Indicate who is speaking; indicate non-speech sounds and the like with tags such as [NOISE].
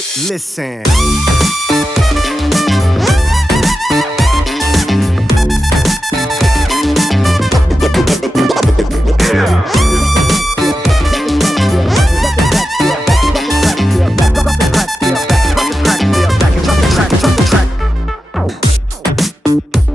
Speaker 1: Listen. [LAUGHS] yeah. oh.